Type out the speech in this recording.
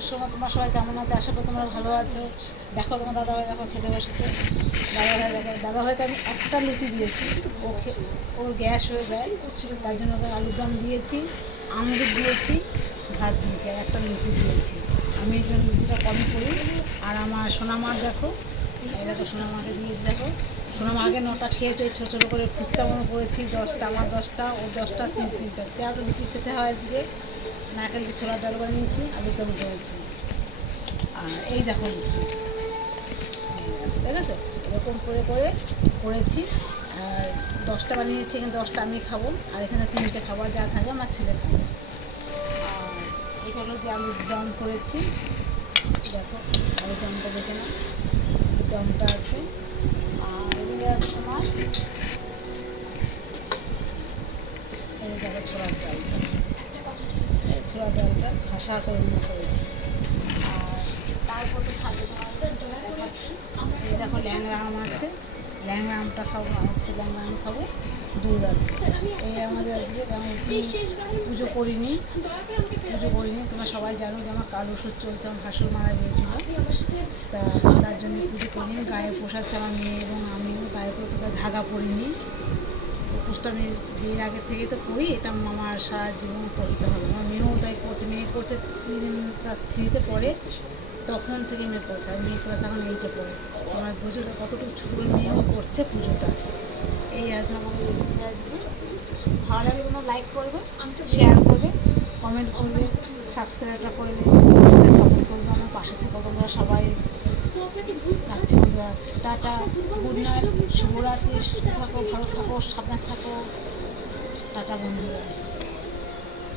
নমস্কার তোমার সবাই কেমন আছে? আশা করি তোমরা ভালো আছো। দেখো তোমার দাদাভাই দেখো খেতে বসেছে। দাদাভাই দেখো, দাদাভাইকে আমি একটা লুচি দিয়েছি। ও খে- ওর গ্যাস হয়ে যায়, তার জন্য ওকে আলুর দম দিয়েছি আমরুদ দিয়েছি, ভাত দিয়েছি আর একটা লুচি দিয়েছি। আমি এই জন্য লুচিটা কমই করি। আর আমার সোনামার দেখো, এই দেখো সোনামাকে দিয়েছি দেখো। সোনামা আগে নটা খেয়েছে, ছোটো ছোটো করে ফুচকা মতো করেছি, দশটা, আমার দশটা, ও দশটা, তিন, তিনটা। তেরোটা লুচি খেতে হয় আজকে। নারকেলকে ছোলার ডাল বানিয়েছি আলুর দম করেছি। আর এই দেখো লুচি। দেখেছ? এরকম করে করে করেছি। আর দশটা বানিয়েছি, এখানে দশটা আমি খাব, আর এখানে তিনটে খাবার যা থাকবে আমার ছেলে খাবে। আর এটা হলো যে আলুর দম করেছি। দেখো, আলুর দমটা দেখে নাও। দমটা আছে আর এদিকে আছে তোমার এই দেখো ছোলার ডালটা এই ছোলার ডালটা খাসা করে করেছি এই দেখো আম আছে ল্যাংড়া আমটা খাব আছে, ল্যাংড়া আম খাব। দুধ আছে এই আমাদের আজকে পুজো করিনি পুজো করিনি তোমরা সবাই জানো যে আমার কাল ওষুধ চলছে আমার ভাসুর মারা গিয়েছিল তা তার জন্য পুজো করিনি গায়ে পোষাচ্ছে আমার মেয়ে এবং আমিও পুরো কোথাও ধাগা পরিনি উপোসটা আমি বিয়ের আগে থেকেই তো করি, এটা আমার সারা জীবন করতে হবে। আমার মেয়েও তাই করছে, মেয়ে করছে তিন ক্লাস থ্রিতে পড়ে, তখন থেকে মেয়ে করছে, আর মেয়ে ক্লাস এখন এইটে পড়ে। আমার বুঝে তো কতটুকু ছোটো মেয়েও করছে পুজোটা। এই আজকে আমাদের রেসিপি আজকে ভালো লাগলে কোনো লাইক করবে শেয়ার করবে কমেন্ট করবে সাবস্ক্রাইবটা করবে সাপোর্ট করবে, আমার পাশে থেকে তোমরা সবাই রাখছি বন্ধুরা টাটা গুড নাইট শুভরাত্রি সুস্থ থাকো ভালো থাকো সাবধান থাকো। টাটা বন্ধুরা।